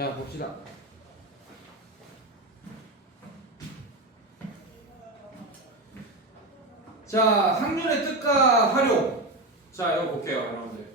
자, 봅시다. 자, 확률의 뜻과 활용. 자, 이거 볼게요, 여러분들.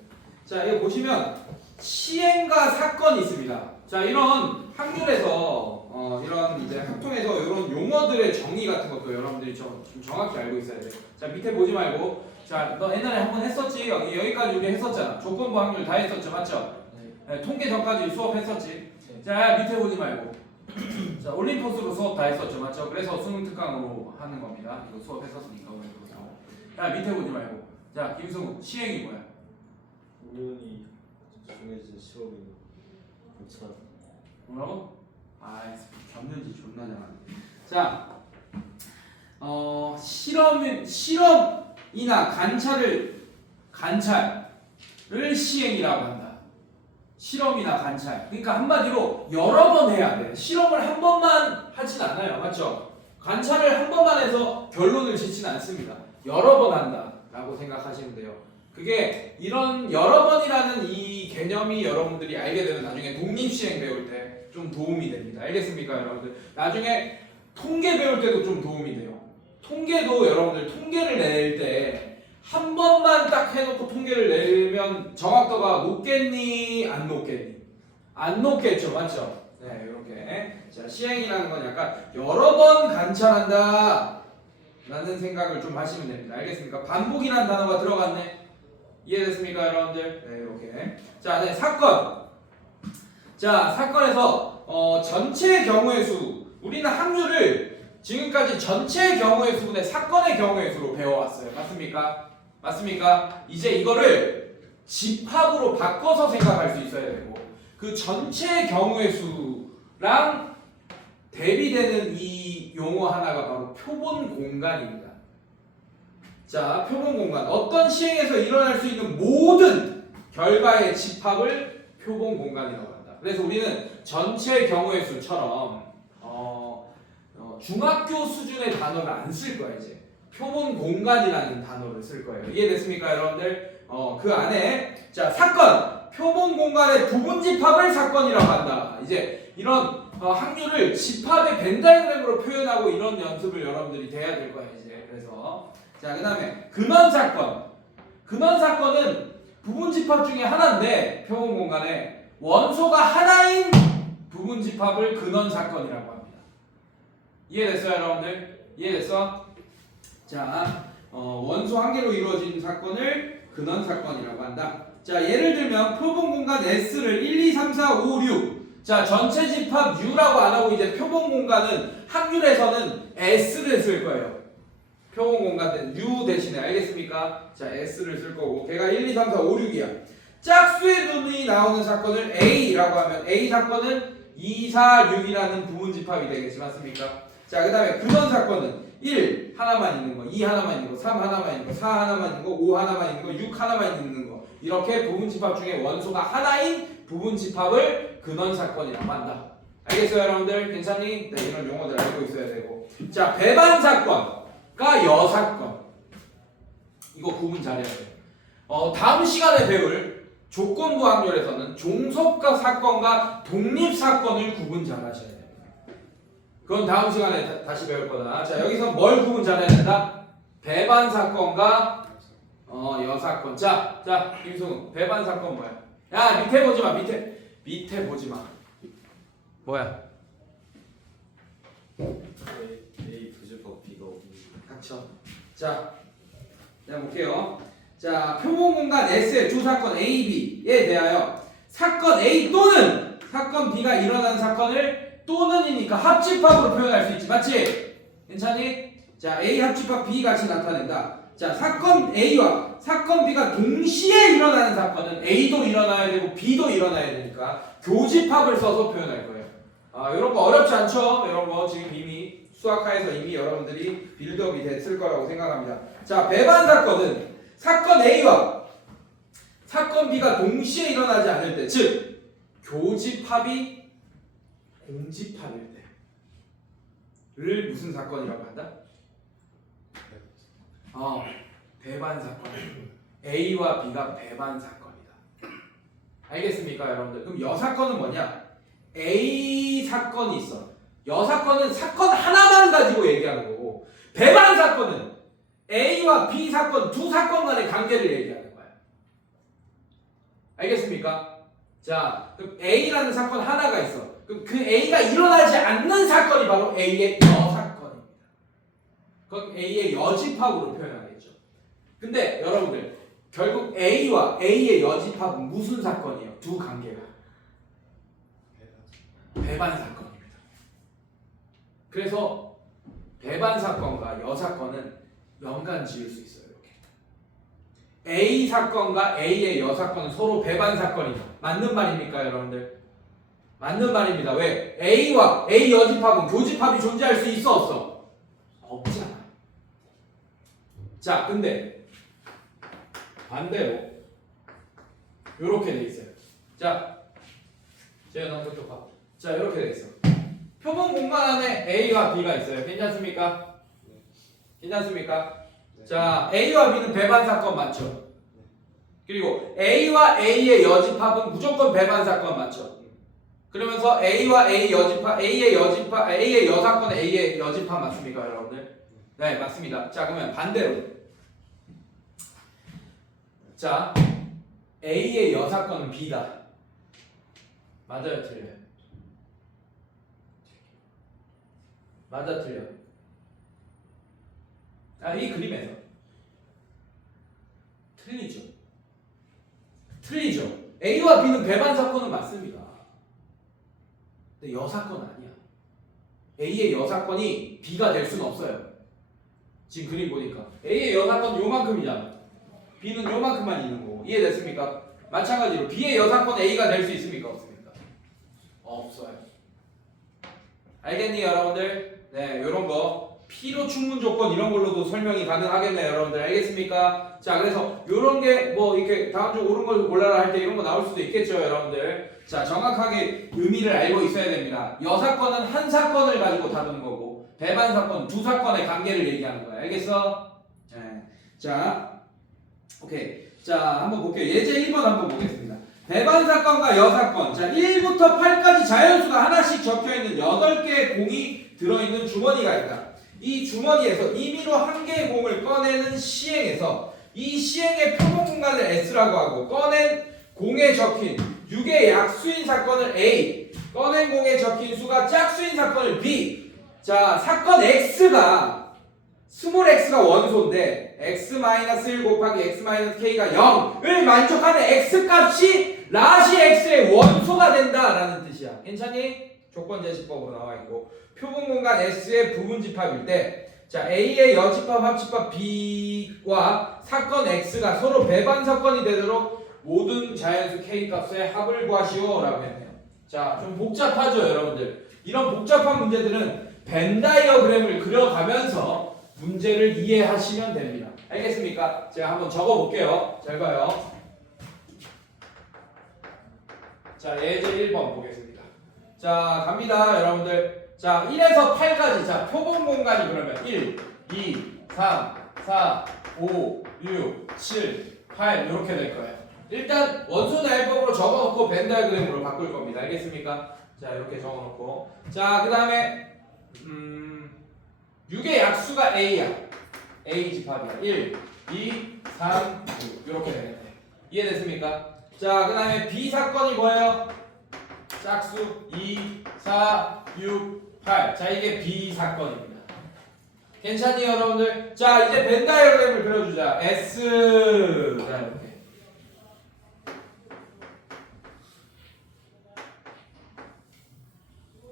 자, 이거 보시면 시행과 사건이 있습니다. 자, 이런 확률에서 이런 이제 합통에서 이런 용어들의 정의 같은 것도 여러분들이 좀 정확히 알고 있어야 돼요. 자, 밑에 보지 말고. 자, 너 옛날에 한번 했었지? 여기까지 우리 했었잖아. 조건부 확률 다 했었죠, 맞죠? 네, 통계 전까지 수업했었지. 자, 밑에 보지 말고. 자, 올림포스로 수업 다 했었죠, 맞죠? 그래서 수능 특강으로 하는 겁니다. 이거 수업했었으니까 올림포스. 자, 밑에 보지 말고. 자, 김승우, 시행이 뭐야? 당연히 정해진 시험이 괜찮아. 뭐라고? 아이, 겸연지 존나 잘하네. 자, 실험이나 관찰을 시행이라고 한다. 실험이나 관찰. 그러니까 한마디로 여러 번 해야 돼. 실험을 한 번만 하진 않아요, 맞죠? 관찰을 한 번만 해서 결론을 짓진 않습니다. 여러 번 한다라고 생각하시면 돼요. 그게 이런 여러 번이라는 이 개념이 여러분들이 알게 되면 나중에 독립시행 배울 때 좀 도움이 됩니다. 알겠습니까, 여러분들? 나중에 통계 배울 때도 좀 도움이 돼요. 통계도 여러분들 통계를 낼 때 한 번만 딱 해놓고 통계를 내면 정확도가 높겠니? 안 높겠니? 안 높겠죠, 맞죠? 네, 이렇게. 자, 시행이라는 건 약간 여러 번 관찰한다 라는 생각을 좀 하시면 됩니다. 알겠습니까? 반복이라는 단어가 들어갔네. 이해됐습니까, 여러분들? 네, 이렇게. 자, 네, 사건. 자, 사건에서 전체 경우의 수. 우리는 확률을 지금까지 전체 경우의 수분의 사건의 경우의 수로 배워왔어요. 맞습니까? 맞습니까? 이제 이거를 집합으로 바꿔서 생각할 수 있어야 되고, 그 전체 경우의 수랑 대비되는 이 용어 하나가 바로 표본 공간입니다. 자, 표본 공간. 어떤 시행에서 일어날 수 있는 모든 결과의 집합을 표본 공간이라고 한다. 그래서 우리는 전체 경우의 수처럼 중학교 수준의 단어를 안 쓸 거야. 이제 표본 공간이라는 단어를 쓸 거예요. 이해됐습니까, 여러분들? 그 안에 자, 사건. 표본 공간의 부분 집합을 사건이라고 한다. 이제 이런 확률을 집합의 벤다이그램으로 표현하고 이런 연습을 여러분들이 돼야 될 거예요. 이제 그래서 자, 그 다음에 근원 사건. 근원 사건은 부분 집합 중에 하나인데 표본 공간에 원소가 하나인 부분 집합을 근원 사건이라고 합니다. 이해됐어요, 여러분들? 이해됐어? 자, 원소 한 개로 이루어진 사건을 근원 사건이라고 한다. 자, 예를 들면 표본 공간 S를 1, 2, 3, 4, 5, 6. 자, 전체 집합 U라고 안 하고 이제 표본 공간은 확률에서는 S를 쓸 거예요. 표본 공간 U 대신에. 알겠습니까? 자, S를 쓸 거고 걔가 1, 2, 3, 4, 5, 6이야. 짝수의 눈이 나오는 사건을 A라고 하면 A 사건은 2, 4, 6이라는 부분 집합이 되겠지. 맞습니까? 자, 그 다음에 근원 사건은 1 하나만 있는 거, 2 하나만 있는 거, 3 하나만 있는 거, 4 하나만 있는 거, 5 하나만 있는 거, 6 하나만 있는 거. 이렇게 부분 집합 중에 원소가 하나인 부분 집합을 근원 사건이라고 한다. 알겠어요, 여러분들? 괜찮니? 네, 이런 용어들 알고 있어야 되고. 자, 배반 사건과 여사건. 이거 구분 잘해야 돼요. 다음 시간에 배울 조건부 확률에서는 종속과 사건과 독립 사건을 구분 잘 하셔야 돼요. 그건 다음 시간에 다시 배울 거다. 자, 여기서 뭘 구분 잘해야 된다? 배반 사건과 여사건. 자, 김승우. 배반 사건 뭐야? 야, 밑에 보지 마. 밑에 보지 마. 뭐야? A 부집합 B가 없는. 닥쳐. 자, 내가 볼게요. 자, 표본 공간 S의 두 사건 A, B에 대하여 사건 A 또는 사건 B가 일어난 사건을 또는이니까 합집합으로 표현할 수 있지. 맞지? 괜찮니? 자, A 합집합 B 같이 나타낸다. 자, 사건 A와 사건 B가 동시에 일어나는 사건은 A도 일어나야 되고 B도 일어나야 되니까 교집합을 써서 표현할 거예요. 이런 거 어렵지 않죠? 이런 거 지금 이미 수학화에서 이미 여러분들이 빌드업이 됐을 거라고 생각합니다. 자, 배반 사건은 사건 A와 사건 B가 동시에 일어나지 않을 때, 즉 교집합이 공집합일 때를 무슨 사건이라고 한다? 배반 사건. A와 B가 배반 사건이다. 알겠습니까, 여러분들? 그럼 여사건은 뭐냐? A 사건이 있어. 여 사건은 사건 하나만 가지고 얘기하는 거고, 배반 사건은 A와 B 사건 두 사건 간의 관계를 얘기하는 거야. 알겠습니까? 자, 그럼 A라는 사건 하나가 있어. 그럼 그 A가 일어나지 않는 사건이 바로 A의 여사건입니다. 그건 A의 여집합으로 표현하겠죠. 근데 여러분들 결국 A와 A의 여집합은 무슨 사건이에요? 두 관계가 배반 사건입니다. 그래서 배반 사건과 여사건은 연관 지을 수 있어요. 이렇게 A 사건과 A의 여사건은 서로 배반 사건이다. 맞는 말입니까, 여러분들? 맞는 말입니다. 왜? A와 A 여집합은 교집합이 존재할 수 있어, 없어? 없잖아. 자, 근데 반대로 이렇게 돼 있어요. 자, 제가 저쪽 봐. 자, 이렇게 돼 있어. 표본 공간 안에 A와 B가 있어요. 괜찮습니까? 괜찮습니까? 자, A와 B는 배반 사건 맞죠? 그리고 A와 A의 여집합은 무조건 배반 사건 맞죠? 그러면서 A와 A 여집합, A의 여집합, A의 여사건은 A의 여집합 맞습니까, 여러분들? 네, 맞습니다. 자, 그러면 반대로. 자, A의 여사건은 B다. 맞아요, 틀려요? 맞아, 틀려? 아, 이 그림에서 틀리죠. 틀리죠. A와 B는 배반 사건은 맞습니다. 근데 여사건 아니야. A의 여사건이 B가 될 수는 없어요. 지금 그림 보니까 A의 여사건 요만큼이잖아. B는 요만큼만 있는 거고. 이해됐습니까? 마찬가지로 B의 여사건 A가 될 수 있습니까? 없습니까? 없어요. 알겠니, 여러분들? 네, 요런 거 필요 충분 조건 이런 걸로도 설명이 가능하겠네요, 여러분들. 알겠습니까? 자, 그래서 요런 게 뭐 이렇게 다음 주 옳은 걸 골라라 할 때 이런 거 나올 수도 있겠죠, 여러분들. 자, 정확하게 의미를 알고 있어야 됩니다. 여사건은 한 사건을 가지고 다루는 거고, 배반 사건 두 사건의 관계를 얘기하는 거야. 알겠어? 네. 자, 오케이. 자, 한번 볼게요. 예제 1번 한번 보겠습니다. 배반 사건과 여사건. 자, 1부터 8까지 자연수가 하나씩 적혀있는 8개의 공이 들어있는 주머니가 있다. 이 주머니에서 임의로 한 개의 공을 꺼내는 시행에서 이 시행의 표본 공간을 S라고 하고, 꺼낸 공에 적힌 6의 약수인 사건을 A, 꺼낸 공에 적힌 수가 짝수인 사건을 B. 자, 사건 X가 스몰 x가 원소인데 x-1 곱하기 x-k가 0을 만족하는 x값이 라시 x의 원소가 된다라는 뜻이야. 괜찮니? 조건제시법으로 나와 있고, 표본 공간 S의 부분집합일 때, 자, A의 여집합, 합집합 B와 사건 X가 서로 배반 사건이 되도록 모든 자연수 K 값의 합을 구하시오 라고 했네요. 자, 좀 복잡하죠, 여러분들? 이런 복잡한 문제들은 벤 다이어그램을 그려가면서 문제를 이해하시면 됩니다. 알겠습니까? 제가 한번 적어볼게요. 잘 봐요. 자, 예제 1번 보겠습니다. 자, 갑니다, 여러분들. 자, 1에서 8까지. 자, 표본 공간이 그러면 1, 2, 3, 4, 5, 6, 7, 8 이렇게 될 거예요. 일단 원소 나열법으로 적어놓고 벤 다이어그램으로 바꿀 겁니다. 알겠습니까? 자, 이렇게 적어놓고. 자, 그 다음에 6의 약수가 A야. A 집합이야. 1, 2, 3, 6 이렇게 되겠네. 이해됐습니까? 자, 그 다음에 B 사건이 뭐예요? 짝수 2, 4, 6, 8. 자, 이게 B 사건입니다. 괜찮니, 여러분들? 자, 이제 벤 다이어그램을 그려주자. S. 자, 이렇게.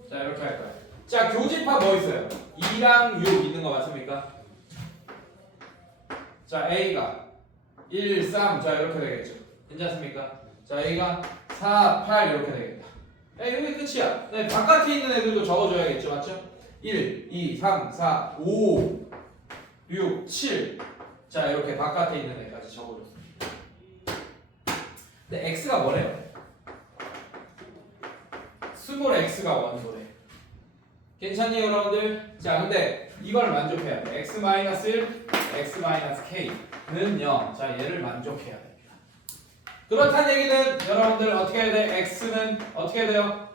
자, 이렇게 할 거야. 자, 교집합 뭐 있어요? 2랑 6 있는 거 맞습니까? 자, A가 1, 3. 자, 이렇게 되겠죠. 괜찮습니까? 자, A가 4, 8 이렇게 되겠다. 야, 이게 끝이야. 네, 바깥에 있는 애들도 적어줘야겠죠. 맞죠? 1, 2, 3, 4, 5, 6, 7. 자, 이렇게 바깥에 있는 애까지 적어줬어. 근데 X가 뭐래요? 스몰 X가 원소래. 괜찮니, 여러분들? 자, 근데 이걸 만족해야 돼. x-1, x-k는 0. 자, 얘를 만족해야 됩니다. 그렇다는 얘기는 여러분들 어떻게 해야 돼? x는 어떻게 돼요?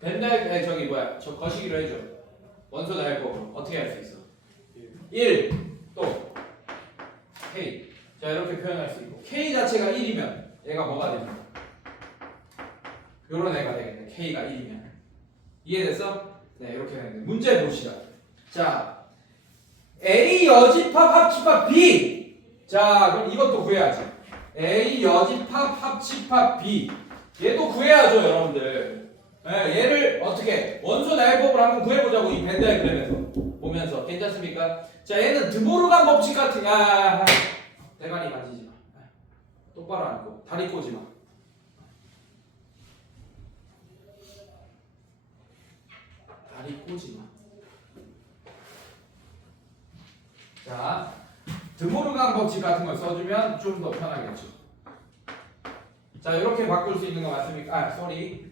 벤달 저기 뭐야 저 거시기로 해줘. 원소 나열법으로 어떻게 할 수 있어? 1 또 K. 자 이렇게 표현할 수 있고 K 자체가 1이면 얘가 뭐가 됩니까? 요런 애가 되겠네. K가 1이면 이해됐어? 네 이렇게 되는데 문제 봅시다. 자 A 여집합 합집합 B. 자 그럼 이것도 구해야지. A 여집합 합집합 B. 얘도 구해야죠 여러분들. 네, 얘를 어떻게 원소 나열법을 한번 구해보자고 이 벤 다이그램에서 보면서 괜찮습니까? 자 얘는 드보르간 법칙 같은 대가리 만지지 마. 똑바로 앉고 다리 꼬지 마. 다리 꼬지 마. 자 드보르간 법칙 같은 걸 써주면 좀 더 편하겠죠. 자 이렇게 바꿀 수 있는 거 맞습니까? 아 쏘리.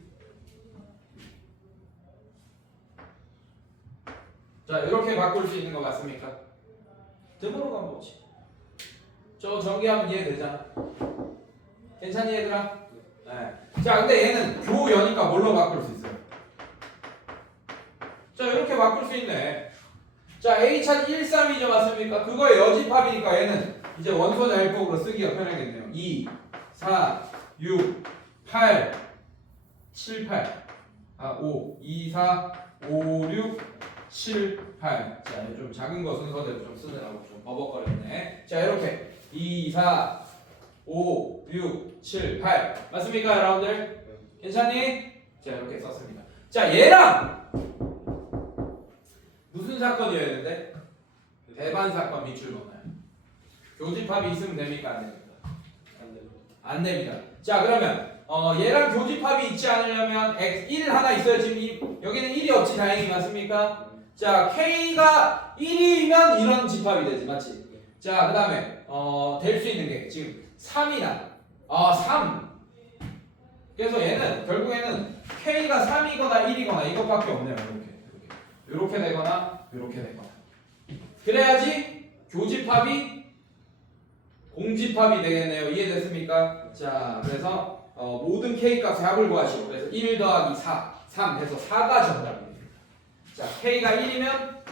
자 이렇게 바꿀 수 있는 거 맞습니까? 드보르간 법칙. 저 전개하면 이해되잖아. 괜찮니 얘들아? 네. 자 근데 얘는 교연이니까 뭘로 바꿀 수 있어요? 자 이렇게 바꿀 수 있네. 자 A차는 1, 3이죠 맞습니까? 그거의 여집합이니까 얘는 이제 원소 나열법으로 쓰기가 편하겠네요. 2, 4, 6, 8, 7, 8 5, 2, 4, 5, 6, 7, 8 자 좀 작은 거 순서대로 좀 쓰느라고 좀 버벅거렸네. 자 이렇게 2, 4, 5, 6, 7, 8 맞습니까 여러분들? 괜찮니? 자 이렇게 썼습니다. 자 얘랑 무슨 사건이어야 되는데? 배반 사건 밑줄 넣나요? 교집합이 있으면 됩니까? 안 됩니까? 안 됩니다. 자 그러면 얘랑 교집합이 있지 않으려면 x1 하나 있어요. 지금 여기는 1이 없지 다행히 맞습니까? 자 K가 1이면 이런 집합이 되지 맞지? 자 그 다음에 될 수 있는 게 지금 3이나 3 그래서 얘는 결국에는 K가 3이거나 1이거나 이것밖에 없네요. 이렇게 되거나 이렇게 되거나 그래야지 교집합이 공집합이 되겠네요. 이해됐습니까? 자 그래서 모든 K 값의 합을 구하시오. 그래서 1 더하기 4 3 해서 4가 정답입니다. 자 K가 1이면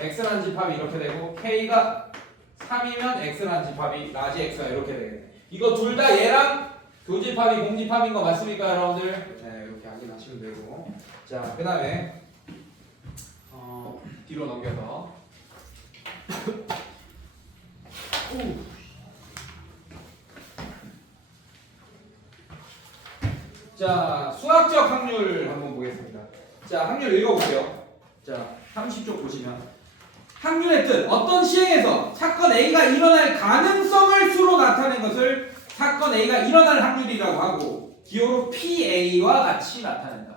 X라는 집합이 이렇게 되고 K가 3이면 X라는 집합이 라지 X가 이렇게 되겠네. 이거 둘 다 얘랑 교집합이 공집합인 거 맞습니까 여러분들? 네 이렇게 확인하시면 되고 자 그 다음에 뒤로 넘겨서 자 수학적 확률 한번 보겠습니다. 자 확률 읽어볼게요. 자 30쪽 보시면 확률의 뜻 어떤 시행에서 사건 A가 일어날 가능성을 수로 나타낸 것을 사건 A가 일어날 확률이라고 하고 기호로 PA와 같이 나타낸다.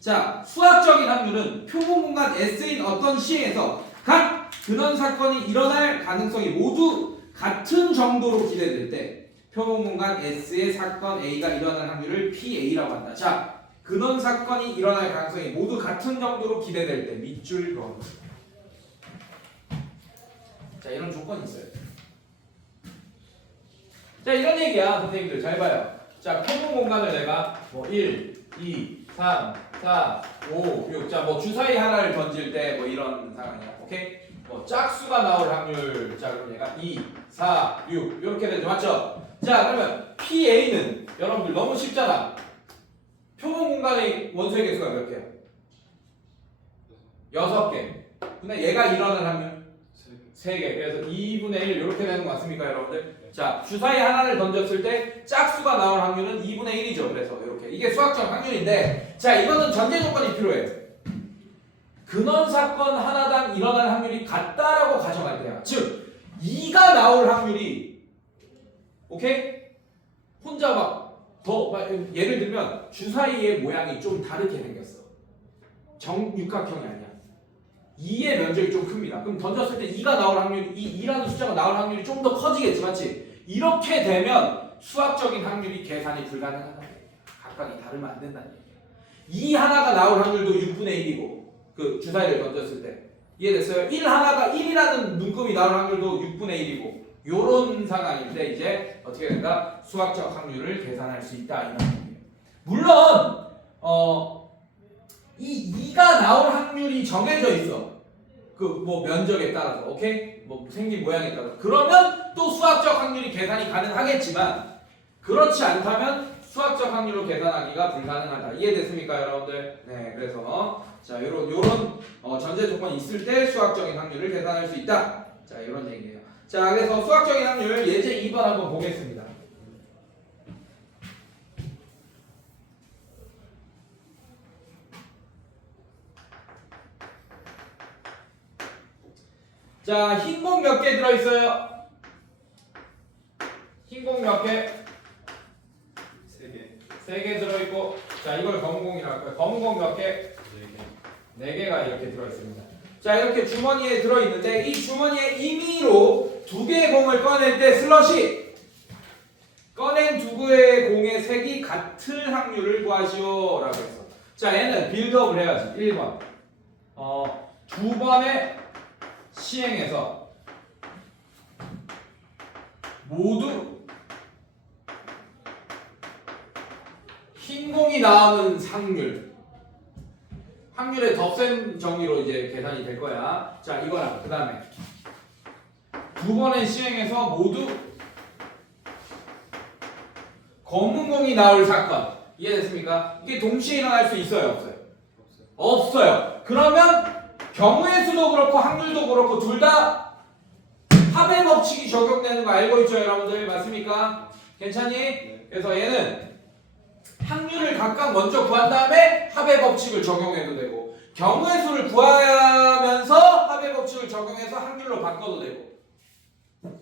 자 수학적인 확률은 표본 공간 S인 어떤 시행에서 각 근원 사건이 일어날 가능성이 모두 같은 정도로 기대될 때 표본 공간 S의 사건 A가 일어날 확률을 PA라고 한다. 자 근원 사건이 일어날 가능성이 모두 같은 정도로 기대될 때 밑줄 그어. 자 이런 조건이 있어요. 자 이런 얘기야 선생님들 잘 봐요. 자 표본 공간을 내가 뭐 1, 2, 3, 4, 5, 6 자 뭐 주사위 하나를 던질 때 뭐 이런 상황이야. 오케이? 뭐 짝수가 나올 확률 자 그럼 얘가 2, 4, 6 이렇게 되죠. 맞죠? 자 그러면 PA는 여러분들 너무 쉽잖아. 표본 공간의 원소의 개수가 몇 개야? 6개. 근데 얘가 일어날 확률 3개. 그래서 2분의 1 이렇게 되는 거 맞습니까 여러분들? 자 주사위 하나를 던졌을 때 짝수가 나올 확률은 2분의 1이죠. 그래서 이렇게 이게 수학적 확률인데 자 이거는 전제 조건이 필요해. 근원 사건 하나당 일어날 확률이 같다라고 가정할 때야. 즉 2가 나올 확률이 오케이? 혼자 예를 들면 주사위의 모양이 좀 다르게 생겼어. 정육각형이 아니야. 2의 면적이 좀 큽니다. 그럼 던졌을 때 2가 나올 확률이 2라는 숫자가 나올 확률이 좀 더 커지겠지 맞지? 이렇게 되면 수학적인 확률이 계산이 불가능하다. 각각이 다르면 안 된다는 얘기야. 2 하나가 나올 확률도 6분의 1이고 그 주사위를 던졌을 때 이해됐어요? 1 하나가 1이라는 눈금이 나올 확률도 6분의 1이고 요런 상황인데 이제 어떻게 된다? 수학적 확률을 계산할 수 있다 이런 얘기예요. 물론 2가 나올 확률이 정해져 있어. 그 뭐 면적에 따라서, 오케이? 뭐 생긴 모양에 따라서. 그러면 또 수학적 확률이 계산이 가능하겠지만 그렇지 않다면 수학적 확률로 계산하기가 불가능하다. 이해됐습니까, 여러분들? 네, 그래서 자, 요런 전제 조건이 있을 때 수학적인 확률을 계산할 수 있다. 자, 이런 얘기예요. 자, 그래서 수학적인 확률 예제 2번 한번 보겠습니다. 자, 흰 공 몇 개 들어있어요? 흰 공 몇 개? 3개, 3개 들어있고, 자, 이걸 검은 공이라고 할까요? 검은 공 몇 개? 4개. 4개가 이렇게 들어있습니다. 자, 이렇게 주머니에 들어있는데 이 주머니에 임의로 2개의 공을 꺼낼 때 슬롯이 꺼낸 2개의 공의 색이 같을 확률을 구하시오 라고 했어. 자, 얘는 빌드업을 해야지. 1번 2번의 시행에서 모두 흰 공이 나오는 확률의 덧셈 정의로 이제 계산이 될 거야. 자, 이거랑 그 다음에 2번의 시행에서 모두 검은 공이 나올 사건. 이해됐습니까? 이게 동시에 일어날 수 있어요, 없어요? 없어요. 그러면 경우의 수도 그렇고 확률도 그렇고 둘 다 합의 법칙이 적용되는 거 알고 있죠, 여러분들? 맞습니까? 괜찮니? 네. 그래서 얘는 확률을 각각 먼저 구한 다음에 합의 법칙을 적용해도 되고 경우의 수를 구하면서 합의 법칙을 적용해서 확률로 바꿔도 되고.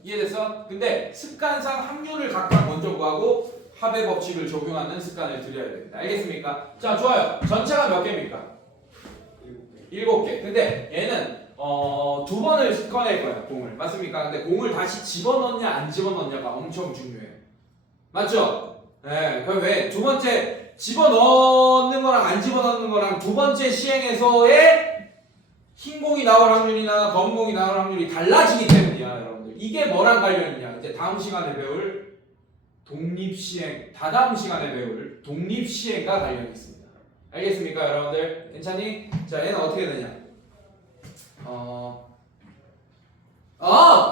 이해됐어? 근데 습관상 확률을 각각 먼저 구하고 합의 법칙을 적용하는 습관을 들여야 됩니다. 알겠습니까? 자, 좋아요. 전체가 몇 개입니까? 7개. 7개. 근데 얘는 2번을 꺼낼 거야, 공을. 맞습니까? 근데 공을 다시 집어넣냐 안 집어넣냐가 엄청 중요해요. 맞죠? 네. 그럼 왜? 두 번째 집어넣는 거랑 안 집어넣는 거랑 두 번째 시행에서의 흰 공이 나올 확률이나 검은 공이 나올 확률이 달라지기 때문이야, 여러분들. 이게 뭐랑 관련이냐? 이제 다음 시간에 배울 독립시행, 다다음 시간에 배울 독립시행과 관련이 있습니다. 알겠습니까, 여러분들? 괜찮니? 자, 얘는 어떻게 되냐?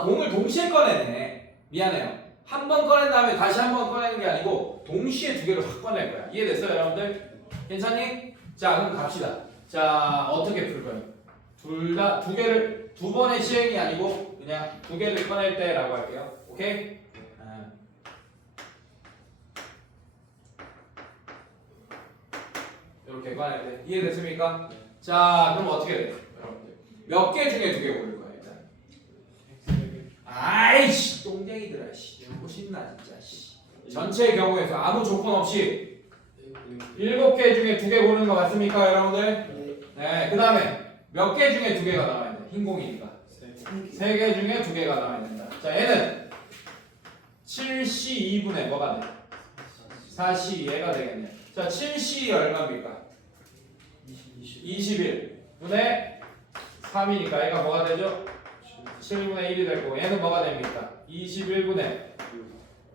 공을 동시에 꺼내네. 미안해요. 한 번 꺼낸 다음에 다시 한 번 꺼내는 게 아니고 동시에 2개를 확 꺼낼 거야. 이해됐어요, 여러분들? 괜찮니? 자, 그럼 갑시다. 자, 어떻게 풀 거예요? 둘 다 2개를 2번의 시행이 아니고 그냥 2개를 꺼낼 때라고 할게요. 오케이? 이렇게 꺼낼 때. 이해됐습니까? 자, 그럼 어떻게 돼요, 여러분들? 몇 개 중에 2개 고를 거야, 일단. 아이씨, 똥쟁이들아, 씨. 죽고 싶나, 진짜, 씨. 전체의 경우에서 아무 조건 없이 7개 중에 2개 고르는 거 맞습니까, 여러분들? 네, 그 다음에 몇 개 중에 2개가 나와야 돼? 흰 공이니까. 3개 중에 2개가 나와야 된다. 자, 얘는 7C2분의 뭐가 돼? 4C2가 되겠네. 자, 7C 얼마입니까? 21분의 3이니까 얘가 뭐가 되죠? 7분의 1이 되고 얘는 뭐가 됩니까? 21분의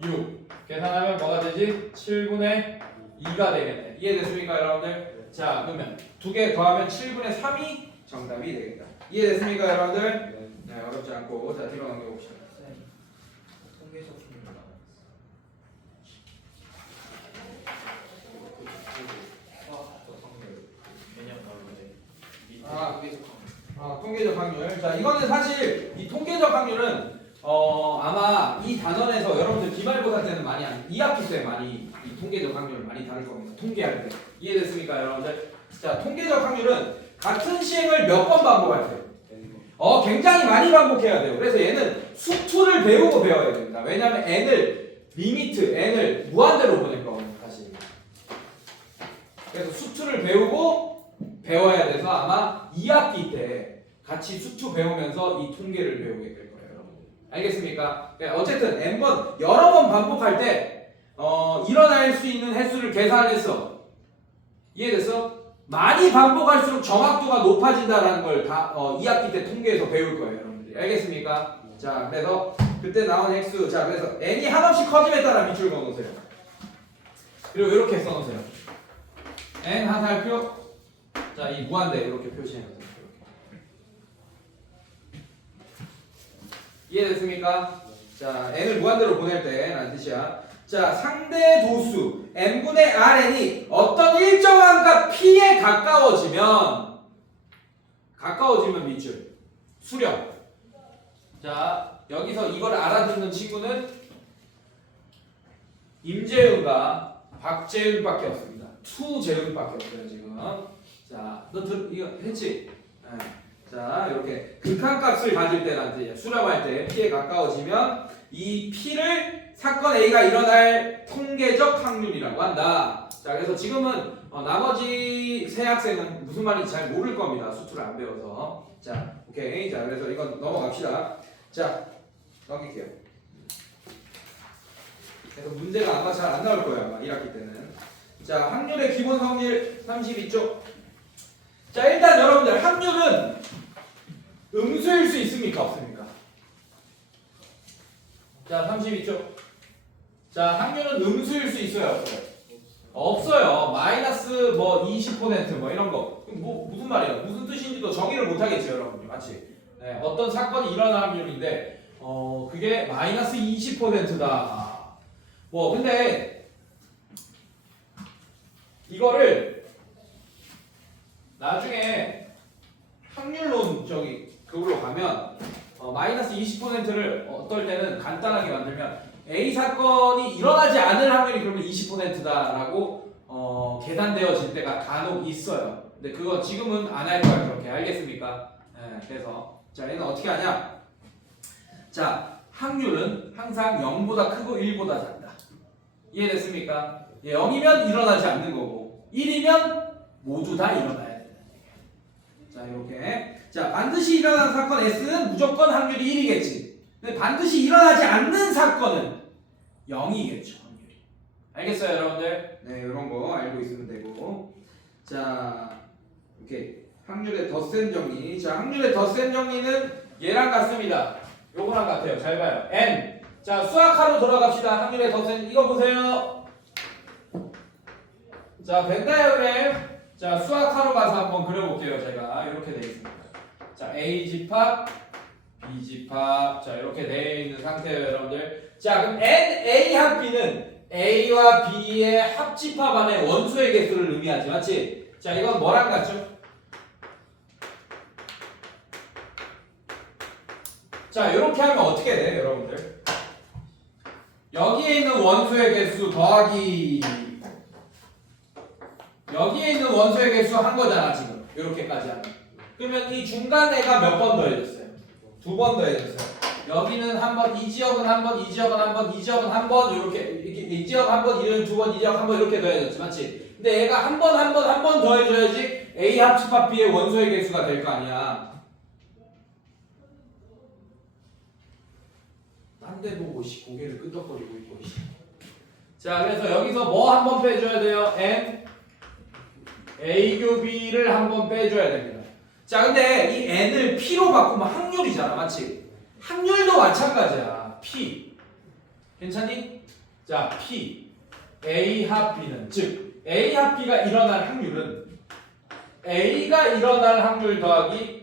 6 계산하면 뭐가 되지? 7분의 2가 되겠네. 이해됐습니까, 여러분들? 자, 그러면 2개 더하면 7분의 3이 정답이 되겠다. 이해됐습니까, 여러분들? 네, 어렵지 않고. 자, 뒤로 넘겨봅시다. 통계적 확률 나와요. 수학적 확률 개념 나오는데 밑에 통계적 확률. 통계적 확률. 자, 이거는 사실 이 통계적 확률은 아마 이 단원에서 여러분들 기말고사 때는 많이 2학기 때 많이 이 통계적 확률을 많이 다룰 겁니다. 통계할 때. 이해됐습니까, 여러분들? 자, 통계적 확률은 같은 시행을 몇 번 반복할 때 굉장히 많이 반복해야 돼요. 그래서 얘는 수투를 배우고 배워야 됩니다. 왜냐하면 n을 무한대로 보낼 거거든요, 사실. 그래서 수투를 배우고 배워야 돼서 아마 2학기 때 같이 수투 배우면서 이 통계를 배우게 될 거예요, 여러분. 알겠습니까? 어쨌든 n번 여러 번 반복할 때 일어날 수 있는 횟수를 계산했어. 이해됐어? 많이 반복할수록 정확도가 높아진다는 걸 다 2학기 때 통계에서 배울 거예요, 여러분들이. 알겠습니까? 자, 그래서 그때 나온 획수. 자, 그래서 n이 한없이 커짐에 따라 밑줄 그어놓으세요. 그리고 이렇게 써놓으세요. n 하살표 자, 이 무한대 이렇게 표시해놓습니다. 이해됐습니까? 자, n을 무한대로 보낼 때라는 뜻이야. 자, 상대 도수 n분의 rn이 어떤 일정한 값 p에 가까워지면 밑줄 수렴. 자, 여기서 이걸 알아듣는 친구는 임재은과 박재은밖에 없습니다. 투재은밖에 없어요 지금. 자, 너 이거 했지? 네. 자, 이렇게 극한값을 가질 때라는 뜻이야. 수렴할 때 p에 가까워지면 이 p를 사건 A가 일어날 통계적 확률이라고 한다. 자, 그래서 지금은 나머지 세 학생은 무슨 말인지 잘 모를 겁니다. 수투를 안 배워서. 자, 오케이. 자, 그래서 이건 넘어갑시다. 자, 넘길게요. 그래서 문제가 아마 잘 안 나올 거예요. 아마 1학기 때는. 자, 확률의 기본 성질 32쪽. 자, 일단 여러분들 확률은 음수일 수 있습니까? 없습니까? 자, 32쪽. 자, 확률은 음수일 수 있어요? 없어요? 없어요. 마이너스 뭐 20% 뭐 이런 거. 뭐 무슨 말이에요? 무슨 뜻인지도 정의를 못 하겠지, 여러분들. 맞지? 네, 어떤 사건이 일어날 확률인데 그게 마이너스 20%다. 뭐 근데 이거를 나중에 확률론 그걸로 가면 마이너스 20%를 어떨 때는 간단하게 만들면 A 사건이 일어나지 않을 확률이 그러면 20%다라고 계산되어질 때가 간혹 있어요. 근데 그거 지금은 안 할 거야. 그렇게 알겠습니까? 네, 그래서 자, 얘는 어떻게 하냐? 자, 확률은 항상 0보다 크고 1보다 작다. 이해됐습니까? 0이면 일어나지 않는 거고 1이면 모두 다 일어나야 된다는 얘기야. 자, 이렇게. 자, 반드시 일어나는 사건 S는 무조건 확률이 1이겠지. 근데 반드시 일어나지 않는 사건은 0이겠죠. 확률이. 알겠어요, 여러분들? 네, 이런 거 알고 있으면 되고. 자, 오케이. 확률의 덧셈 정리. 자, 확률의 덧셈 정리는 얘랑 같습니다. 요거랑 같아요. 잘 봐요. n. 자, 수학하로 돌아갑시다. 확률의 덧셈 이거 보세요. 자, 벤 다이어그램. 자, 수학하로 가서 한번 그려볼게요. 제가 이렇게 돼 있습니다. 자, A 집합, B 집합. 자, 이렇게 돼 있는 상태예요, 여러분들. 자, 그럼 n A 합 B는 A와 B의 합집합 안에 원소의 개수를 의미하지, 맞지? 자, 이건 뭐랑 같죠? 자, 이렇게 하면 어떻게 돼, 여러분들? 여기에 있는 원소의 개수 더하기 여기에 있는 원소의 개수 한 거잖아, 지금. 이렇게까지 하면. 그러면 이 중간 애가 몇 번 더해졌어요? 2번 더해졌어요. 여기는 한 번, 이 지역은 한 번, 이 지역은 한 번, 이 지역은 한 번, 이렇게 이 지역 한 번, 이 지역 두 번, 이 지역 한 번 이렇게 더해졌지, 맞지? 근데 얘가 한 번, 한 번, 한 번 더해줘야지 A 합집합 B의 원소의 개수가 될 거 아니야. 딴 데 보고 고개를 끄덕거리고 있고. 자, 그래서 여기서 뭐 한 번 빼줘야 돼요? N A 교 B를 한 번 빼줘야 됩니다. 자, 근데 이 N을 P로 바꾸면 확률이잖아, 맞지? 확률도 마찬가지야. P. 괜찮니? 자, P. A 합 B는 즉 A 합 B가 일어날 확률은 A가 일어날 확률 더하기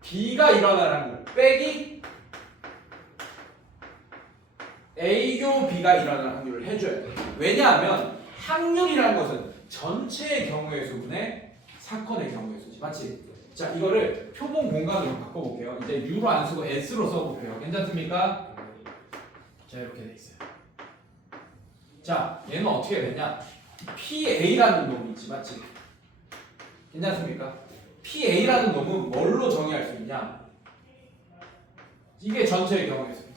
B가 일어날 확률 빼기 A교 B가 일어날 확률을 해줘야 돼. 왜냐하면 확률이라는 것은 전체의 경우의 수분의 사건의 경우의 수지, 맞지? 자, 이거를 표본 공간으로 바꿔볼게요. 이제 U로 안 쓰고 S로 써볼게요. 괜찮습니까? 자, 이렇게 돼 있어요. 자, 얘는 어떻게 되냐? PA라는 놈이 있지, 맞지? 괜찮습니까? PA라는 놈은 뭘로 정의할 수 있냐? 이게 전체의 경우의 수입니다.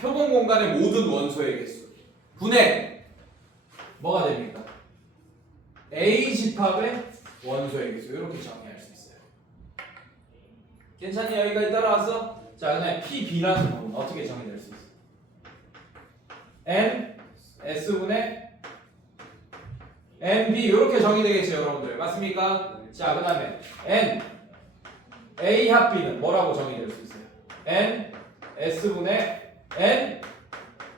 표본 공간의 모든 원소의 개수 분의 뭐가 됩니까? A 집합의 원소의 개수 이렇게 정의할 수 있어요. 괜찮니? 여기까지 따라왔어? 자, 그다음에 PB라는 놈은 어떻게 정의될 수 있어? N S분의 NB 이렇게 정의되겠죠, 여러분들. 맞습니까? 자, 그다음에 N A 합 B는 뭐라고 정의될 수 있어요? N S분의 N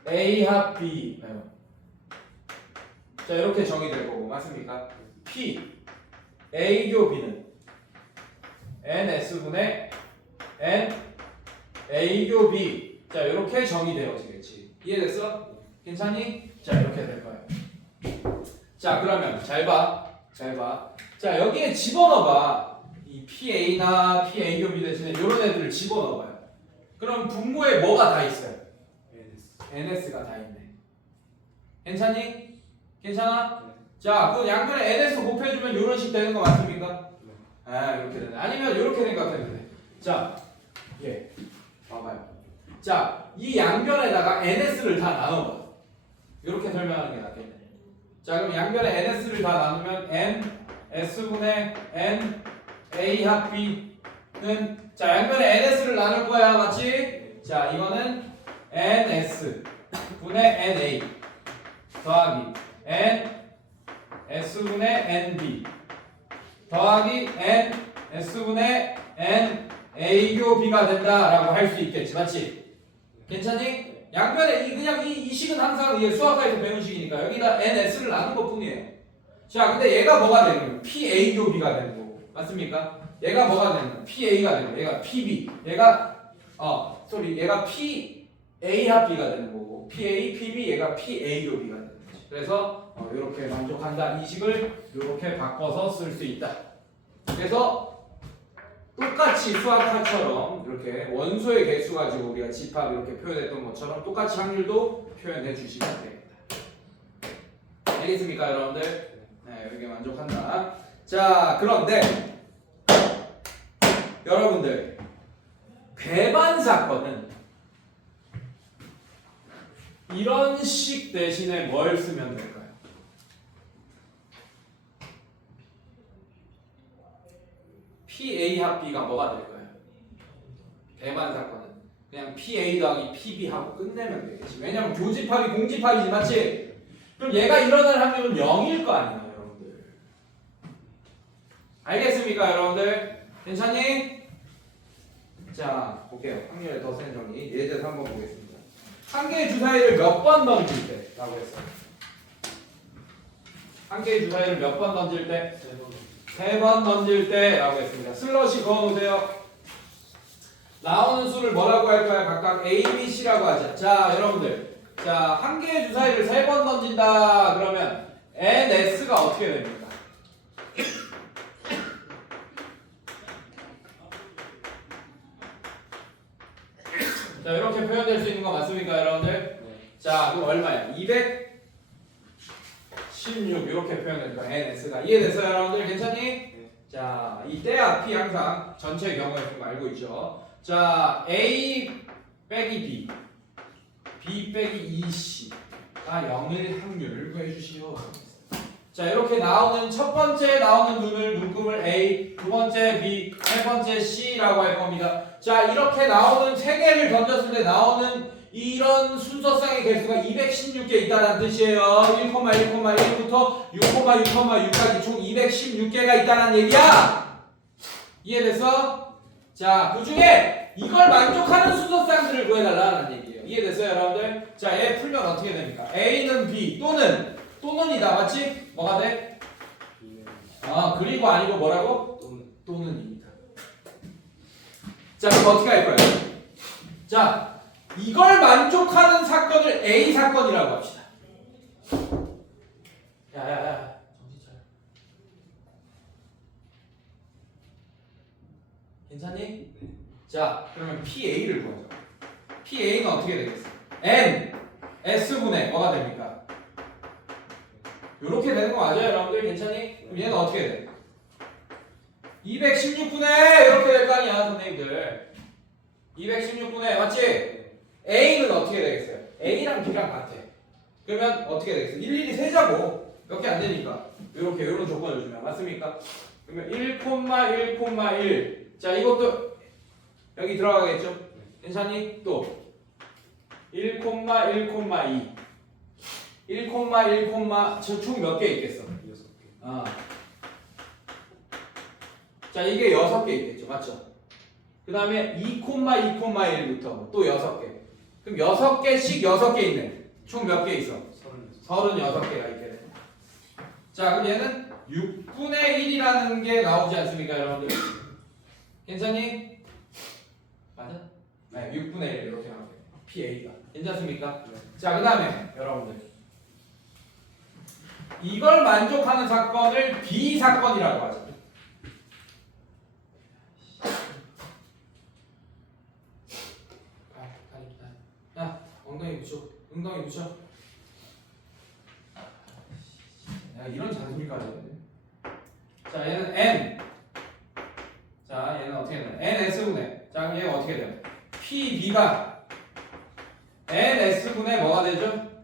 A 합 B. 자, 이렇게 정의될 거고, 맞습니까? P A교 B는 NS분의 N A교 B. 자, 이렇게 정의되어지겠지. 이해됐어? 괜찮니? 자, 이렇게 될 거야. 자, 그러면 잘 봐. 잘 봐. 자, 여기에 집어넣어봐. 이 PA나 PA교 B 대신에 이런 애들을 집어넣어봐요. 그럼 분모에 뭐가 다 있어요? NS가 다 있네. 괜찮니? 괜찮아? 네. 자, 그 양변에 NS 곱해주면 이런 식 되는 거 맞습니까? 아, 이렇게 되네. 아니면 이렇게 생각해도 돼. 자, 예, 봐봐요. 자, 이 양변에다가 NS를 다 나눠봐. 이렇게 설명하는 게 낫겠네. 자, 그럼 양변에 NS를 다 나누면 N S분의 N A 합 B는 자, 양변에 NS를 나눌 거야, 맞지? 자, 이거는 NS 분의 NA 더하기 N S분의 NB 더하기 N S분의 N A교 B가 된다라고 할 수 있겠지, 맞지? 괜찮니? 양변에 그냥 이 식은 항상 이게 수학과에서 배운 식이니까 여기다 NS를 나눈 것뿐이에요. 자, 근데 얘가 뭐가 되는 거예요? PA교 B가 되는 거고, 맞습니까? 얘가 뭐가 되는 거예요? PA가 되는 거예요. 얘가 PB, 얘가 얘가 PA 합 B가 되는 거고, PA, PB, 얘가 PA교 B가 되는 거지. 그래서 이렇게 만족한다. 이 식을 이렇게 바꿔서 쓸 수 있다. 그래서 똑같이 수학화처럼 이렇게 원소의 개수 가지고 우리가 집합 이렇게 표현했던 것처럼 똑같이 확률도 표현해 주시면 됩니다. 알겠습니까, 여러분들? 네, 이렇게 만족한다. 자, 그런데 여러분들 배반 사건은 이런 식 대신에 뭘 쓰면 될까요? PA 합 B가 뭐가 될까요? 배반 사건은 그냥 PA 더하기 PB 하고 끝내면 되겠지. 왜냐면 교집합이 공집합이지, 맞지? 그럼 얘가 일어날 확률은 0일 거 아니에요, 여러분들. 알겠습니까, 여러분들? 괜찮니? 자, 볼게요. 확률의 더 센 정의. 예를 들어서 한번 보겠습니다. 한 개의 주사위를 몇 번 던질 때? 라고 했어요. 한 개의 주사위를 몇 번 던질 때? 3번 던질 때 라고 했습니다. 슬러시 그어놓으세요. 나오는 수를 뭐라고 할까요? 각각 A, B, C라고 하자. 자, 여러분들. 자, 한 개의 주사위를 3번 던진다. 그러면 NS가 어떻게 됩니까? 자, 이렇게 표현될 수 있는 거 맞습니까, 여러분들? 자, 그럼 얼마야? 216 이렇게 표현되니까 NS가 이해됐어요, 여러분들? 괜찮니? 자, 이 때 앞이 항상 전체 경우에 좀 알고 있죠. 자, A 빼기 B, B 빼기 2C가 0일 확률을 구해주시오. 자, 이렇게 나오는 첫 번째 나오는 눈금을 A, 두 번째 B, 세 번째 C라고 할 겁니다. 자, 이렇게 나오는 세 개를 던졌을 때 나오는 이런 순서상의 개수가 216개 있다는 뜻이에요. 1,1,1부터 6,6,6까지 총 216개가 있다는 얘기야. 이해됐어? 자, 그 중에 이걸 만족하는 순서상들을 구해달라는 얘기예요. 이해됐어요, 여러분들? 자, 얘 풀면 어떻게 됩니까? A는 B 또는이다, 맞지? 뭐가 돼? 그리고 아니고 뭐라고? 또는입니다. 자, 그럼 어떻게 할 거예요? 자, 이걸 만족하는 사건을 A 사건이라고 합시다. 야야야, 정신 차려. 괜찮니? 자, 그러면 PA를 구하자. PA는 어떻게 되겠어? N S분의 뭐가 됩니까? 이렇게 되는 거 맞아요, 여러분들? 괜찮니? 그럼 얘는 어떻게 돼? 216분의 이렇게 될 거 아니야, 선생님들. 216분의 맞지? A는 어떻게 되겠어요? A랑 B랑 같아. 그러면 어떻게 되겠어요? 일일이 세자고 몇 개 안 되니까 이렇게 이런 조건을 주면 맞습니까? 그러면 1,1,1 자, 이것도 여기 들어가겠죠? 괜찮니? 또 1,1,2 1,1, 총 몇 개 있겠어? 6개. 자, 이게 6개 있겠죠, 맞죠? 그 다음에 2,2,1부터 또 6개. 그럼 6개씩 6개 있네. 총 몇 개 있어? 36개가 있게 돼. 자, 그럼 얘는 6분의 1이라는 게 나오지 않습니까, 여러분들? 괜찮니? 맞아? 네, 6분의 1 이렇게 나오게. PA가. 괜찮습니까? 자, 그 다음에 여러분들. 이걸 만족하는 사건을 B사건이라고 하죠. 야, 엉덩이 붙여. 엉덩이 붙여. 야, 이런 잔소리까지 하네. 자, 얘는 N. 자, 얘는 어떻게 되나? NS분의. 자, 그럼 얘가 어떻게 돼요? PB가 NS분의 뭐가 되죠?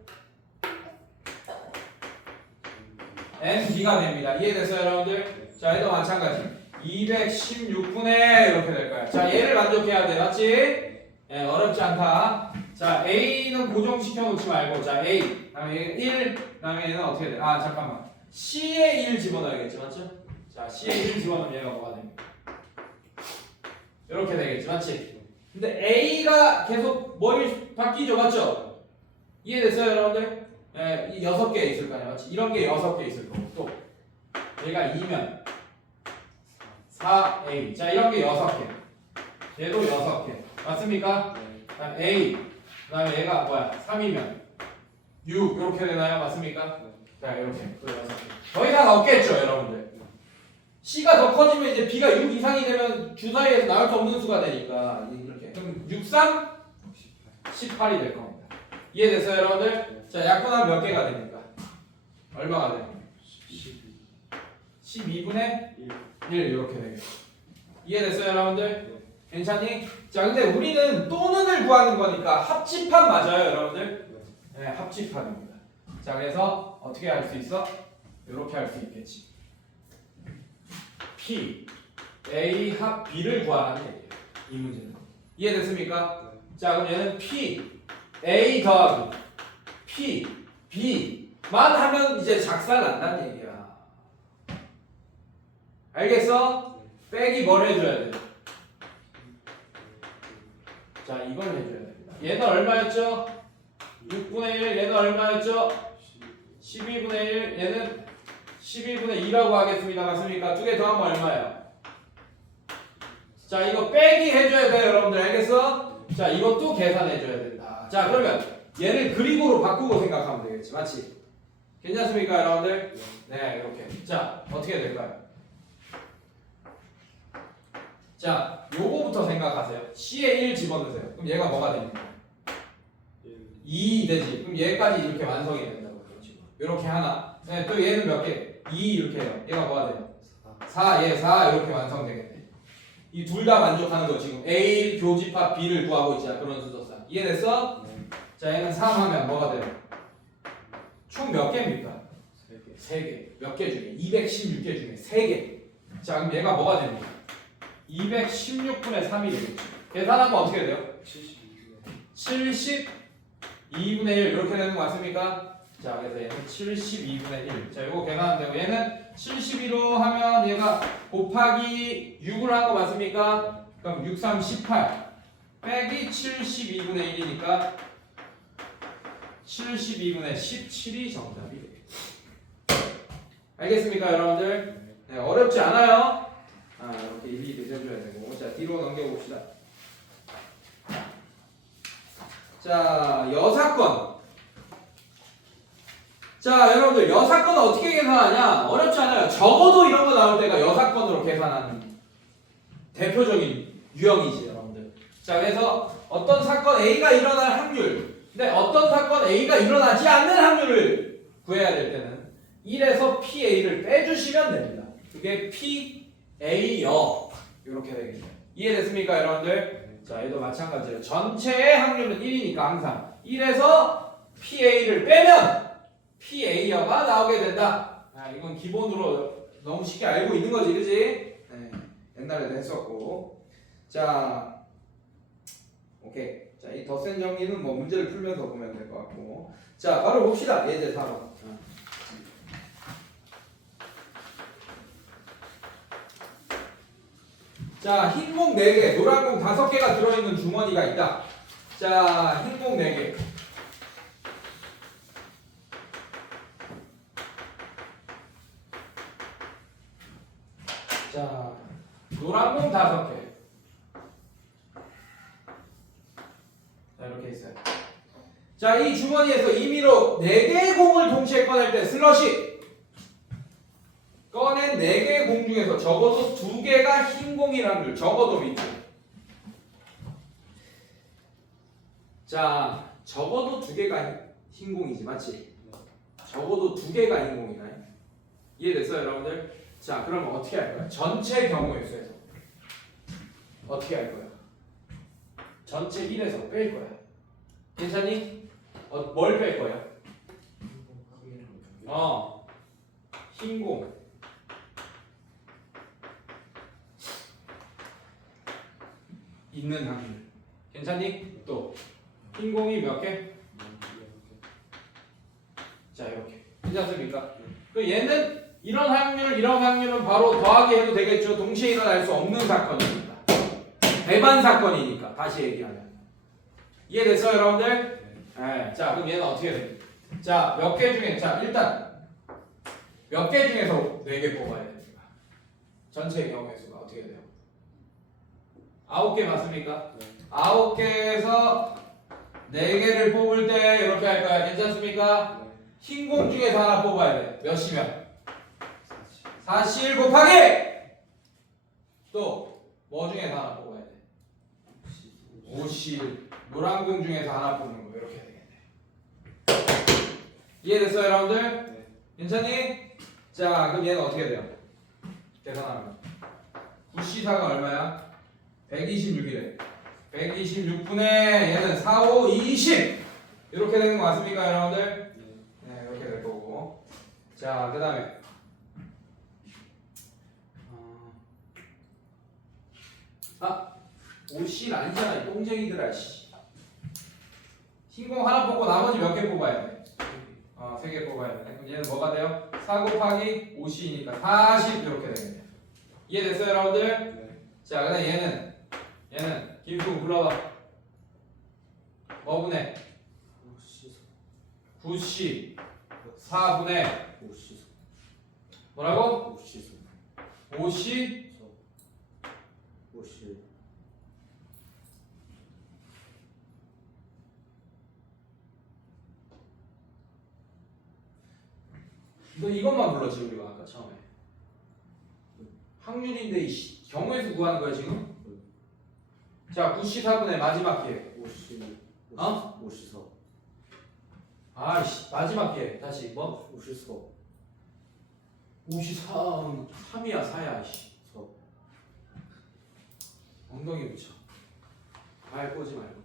NB가 됩니다. 이해됐어요, 여러분들? 자, 얘도 마찬가지. 216분의 이렇게 될 거야. 자, 얘를 만족해야 돼. 맞지? 예, 어렵지 않다. 자, A는 고정시켜 놓지 말고, 자, A. 다음에 1. 다음에 얘는 어떻게 돼? 아, 잠깐만. C에 1 집어넣어야겠지, 맞죠? 자, C에 1 집어넣으면 얘가 뭐가 됩니까? 이렇게 되겠지, 맞지? 근데 A가 계속 머리 바뀌죠, 맞죠? 이해됐어요, 여러분들? 예, 이 6개 있을 거 아니야, 맞지? 이런 게 6개 있을 거고, 또 얘가 2면 4A. 자, 이런 게 6개. 얘도 6개. 맞습니까? 그다음 A. 그다음에 얘가 뭐야? 3이면 6 이렇게 되나요? 맞습니까? 자, 이렇게. 더 이상 없겠죠, 여러분들. C가 더 커지면 이제 B가 6 이상이 되면 주사위에서 나올 수 없는 수가 되니까 이렇게. 그럼 6, 3, 18이 될 겁니다. 이해됐어요, 여러분들? 자, 약분하면 몇 개가 됩니까? 얼마가 돼요? 12분의 1 이렇게 되겠죠. 이해됐어요, 여러분들? 괜찮니? 자, 근데 우리는 또는을 구하는 거니까 합집합 맞아요, 여러분들? 네, 합집합입니다. 자, 그래서 어떻게 할 수 있어? 이렇게 할 수 있겠지. P, A 합 B를 구하라는 얘기예요. 이 문제는. 이해됐습니까? 자, 그럼 얘는 P, A 더하기 P, B만 하면 이제 작살 난다는 얘기야. 알겠어? 빼기 뭘 해줘야 돼? 자, 이걸 해줘야 됩니다. 얘는 얼마였죠? 6분의 1, 얘는 얼마였죠? 12분의 1, 얘는 12분의 2라고 하겠습니다. 맞습니까? 두 개 더하면 얼마예요? 자, 이거 빼기 해줘야 돼요, 여러분들. 알겠어? 자, 이것도 계산해줘야 된다. 자, 그러면 얘를 그림으로 바꾸고 생각하면 되겠지. 맞지? 괜찮습니까, 여러분들? 네, 이렇게. 자, 어떻게 될까요? 자, 요거부터 생각하세요. C에 1 집어넣으세요. 그럼 얘가 뭐가 됩니까? 2 되지. 그럼 얘까지 이렇게 완성이 된다고. 이렇게 하나. 네, 또 얘는 몇 개? 2 이렇게 해요. 얘가 뭐가 돼요? 4, 얘 4 이렇게 완성되겠네. 이 둘 다 만족하는 거 지금 A 교집합 B를 구하고 있잖아. 그런 순서상. 이해됐어? 자, 얘는 3 하면 뭐가 돼요? 총 몇 개입니까? 3개. 몇 개 중에? 216개 중에 3개. 자, 그럼 얘가 뭐가 됩니까? 216분의 3이 되겠죠. 계산하면 어떻게 돼요? 72분의 1 이렇게 되는 거 맞습니까? 자, 그래서 얘는 72분의 1. 자, 요거 계산하면 되고 얘는 72로 하면 얘가 곱하기 6을 한 거 맞습니까? 그럼 6, 3, 18 빼기 72분의 1이니까 72분의 17이 정답이 되겠죠. 알겠습니까, 여러분들? 네, 어렵지 않아요. 아, 이렇게 일일이 해줘야 되고. 자, 뒤로 넘겨봅시다. 자, 여사건. 자, 여러분들, 여사건은 어떻게 계산하냐? 어렵지 않아요. 적어도 이런 거 나올 때가 여사건으로 계산하는 대표적인 유형이지, 여러분들. 자, 그래서 어떤 사건 A가 일어날 확률, 근데 어떤 사건 A가 일어나지 않는 확률을 구해야 될 때는 1에서 PA를 빼주시면 됩니다. 그게 PA여. 이렇게 되겠죠. 이해됐습니까, 여러분들? 자, 얘도 마찬가지로 전체의 확률은 1이니까 항상 1에서 PA를 빼면 PA여가 나오게 된다. 아, 이건 기본으로 너무 쉽게 알고 있는 거지, 그지? 네, 옛날에도 했었고. 자, 오케이. 자, 이 덧셈 정리는 뭐 문제를 풀면서 보면 될 것 같고. 자, 바로 봅시다. 예제 4번. 자, 흰공 4개, 노란공 5개가 들어있는 주머니가 있다. 자, 흰공 4개. 자, 노란 공 5개. 자, 이렇게 있어요. 자, 이 주머니에서 임의로 4개의 공을 동시에 꺼낼 때 슬러시 꺼낸 4개의 공 중에서 적어도 2개가 흰 공이라는 줄. 적어도 밑에. 자, 적어도 2개가 흰 공이지, 맞지? 적어도 2개가 흰 공이다. 이해됐어요, 여러분들? 자, 그러면 어떻게 할 거야? 전체 경우의 수에서 어떻게 할 거야? 전체 1에서 뺄 거야. 괜찮니? 뭘 뺄 거야? 흰 공. 있는 확률. 괜찮니? 또 흰 공이 몇 개? 자, 이렇게. 괜찮습니까? 그 얘는 이런 확률은 바로 더하기 해도 되겠죠. 동시에 일어날 수 없는 사건이니까. 배반 사건이니까. 다시 얘기하면. 이해됐어요, 여러분들? 네. 자, 그럼 얘는 어떻게 돼? 자, 몇 개 중에, 자, 일단 몇 개 중에서 4개 뽑아야 됩니까? 전체 경우의 수가 어떻게 돼요? 9개 맞습니까? 9개에서 4개를 뽑을 때 이렇게 할 거야. 괜찮습니까? 흰 공 중에서 하나 뽑아야 돼. 몇이면? 40 곱하기! 또 뭐 중에서 하나 뽑아야 돼? 50. 노란 공 중에서 하나 뽑는 거 이렇게 되겠네. 이해됐어요, 여러분들? 네. 괜찮니? 자, 그럼 얘는 어떻게 돼요? 계산하면 9C4가 얼마야? 126이래. 126분의 얘는 4, 5, 20 이렇게 되는 거 맞습니까, 여러분들? 네, 이렇게 될 거고. 자, 그 다음에 5C 아니잖아, 이 똥쟁이들아. 흰공 하나 뽑고 나머지 몇 개 뽑아야 돼? 3개 뽑아야 돼. 그럼 얘는 뭐가 돼요? 4 곱하기 5C니까 40 이렇게 되겠네. 이해됐어요, 여러분들? 네. 자, 그다음 얘는 김수 불러봐. 뭐 분해? 9C 4분의 뭐라고? 5C 너 이것만 불렀지 우리가 아까 처음에. 확률인데 이 경우의 수 구하는 거야 지금? 자, 9C 4분의 마지막 기회. 아이씨, 마지막 기회. 다시 뭐? 53, 3이야 4야 씨. 엉덩이 붙여. 발 꼬지 말고.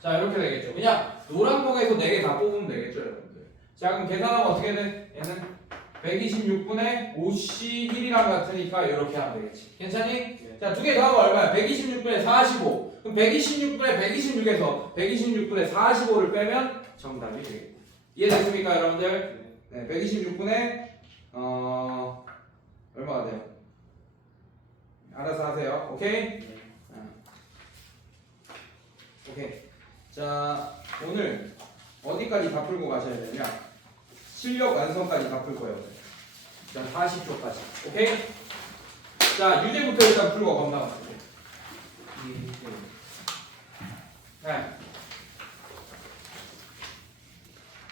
자, 이렇게 되겠죠. 그냥 노란 공에서 4개 다 뽑으면 되겠죠, 여러분들. 자, 그럼 계산하면 어떻게 돼? 얘는 126분의 5C1이랑 같으니까 이렇게 하면 되겠지. 괜찮니? 네. 자, 2개 더하면 얼마야? 126분의 45. 그럼 126분의 126에서 126분의 45를 빼면 정답이 되겠다. 이해됐습니까, 여러분들? 네, 126분의 얼마가 돼요? 알아서 하세요. 오케이? 오케이. 자, 오늘 어디까지 다 풀고 가셔야 되냐? 실력 완성까지 다 풀 거예요. 자, 40초까지. 오케이? 자, 유제부터 일단 풀고 건너가세요. 네.